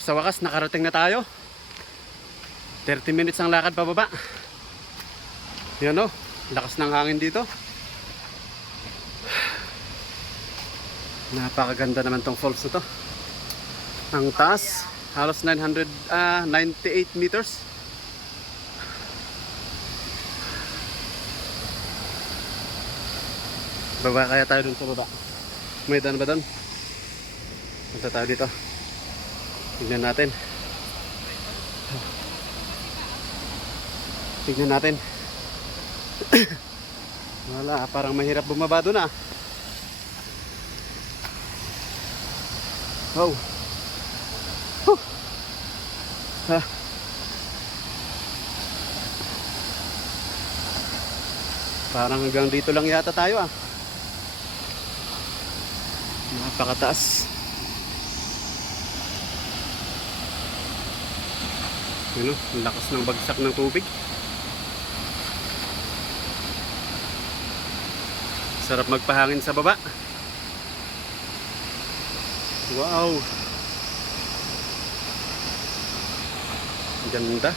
Sa wakas nakarating na tayo. 30 minutes ang lakad pababa. Yan o, lakas ng hangin dito. Napakaganda naman tong falls na to. Ang taas, halos 98 meters. Baba kaya tayo dun sa baba. May daan ba dun? Punta tayo dito. Tignan natin. Tignan natin. Wala, parang mahirap bumaba dun ah. Wow. Ha. Parang hanggang dito lang yata tayo ah. Napakataas. Ano, ang lakas ng bagsak ng tubig. Sarap magpahangin sa baba. Wow. Ganda.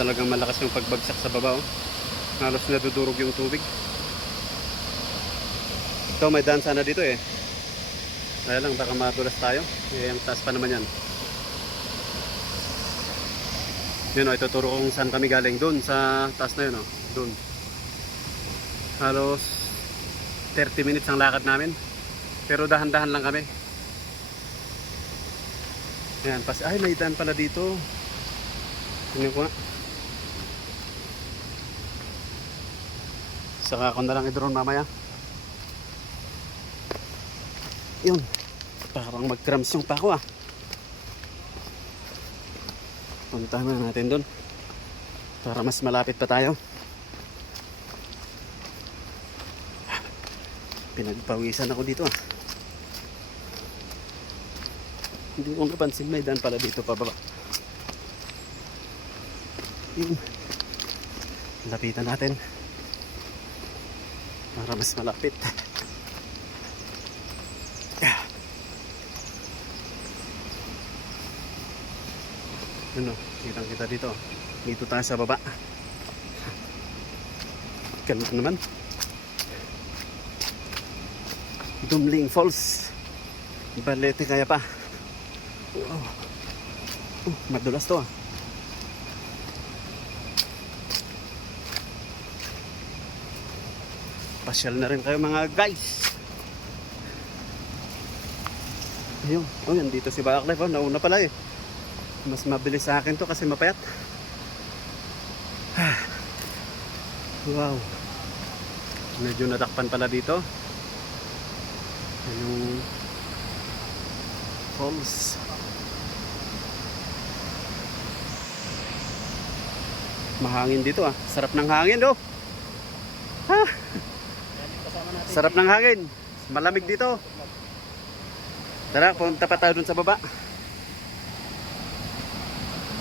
Talagang malakas yung pagbagsak sa baba oh. Halos nadudurog yung tubig. Ito may daan sana dito eh. Kaya lang baka madulas tayo. Eh, ang taas pa naman yan. Yun o, ituturo kung saan kami galing. Doon sa taas na yun o. Doon. Halos 30 minutes ang lakad namin. Pero dahan-dahan lang kami. Yan, ay may daan pala dito. Tingnan ko nga. Saka ako na lang i-drone mamaya. Yun. Parang mag-cramps yung pako ah. Puntahan na natin doon. Para mas malapit pa tayo. Pinagpawisan ako dito ah. Hindi ko napansin may daan pala dito pababa. Yun. Lapitan natin. Para mas malapit. Ano, kitang kita dito. Dito tayo sa baba. Ganda naman. Dumling Falls. Balete kaya pa. Wow. Madulas to ah. Pasyal na rin kayo mga guys. Ayun, oh yan dito si Backlife oh, nauna pala eh. Mas mabilis sa akin to kasi mapayat. Wow. Medyo natakpan pala dito. Yung falls. Mahangin dito ah. Sarap ng hangin oh. Sarap ng hangin. Malamig dito. Tara, punta pa tayo dun sa baba.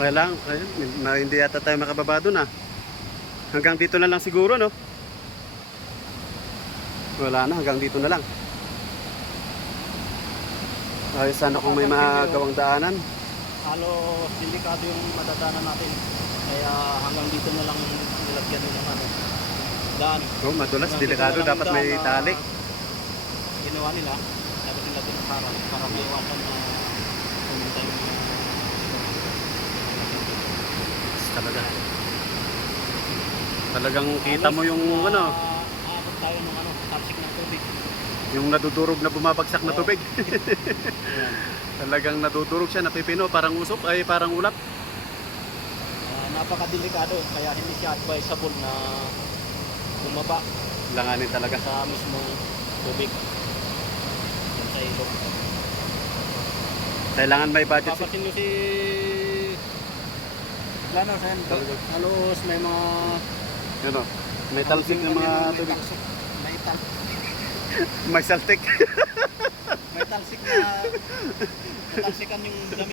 Kaya lang, ayun, hindi yata tayo makababa dun ah. Hanggang dito na lang siguro no. Wala na, hanggang dito na lang. Ayos sana kung may magawang daanan. Halos delikado yung madadaanan natin. Kaya hanggang dito na lang nilagyan ng ano, daan. Oh, madulas, delikado, dapat may tali. Ginawa nila, dapat nila tinakaran para maiwasan na pumunta yung Talagang kita mo yung ano, aabot tayo ng ano, talsik ng tubig. yung nadudurog na bumabagsak na tubig. Talagang nadudurog siya, napipino, parang usok, ay parang ulap. Napakadelikado, kaya hindi siya advisable na bumaba. Langanin talaga. Sa mismong tubig. Yan sa ilog. Kailangan may budget. Papasin nyo si Lano, saan? Halos may mga Yun o, may talsik na mga tubig. May talsik. May saltik. May talsik na talsikan yung dami.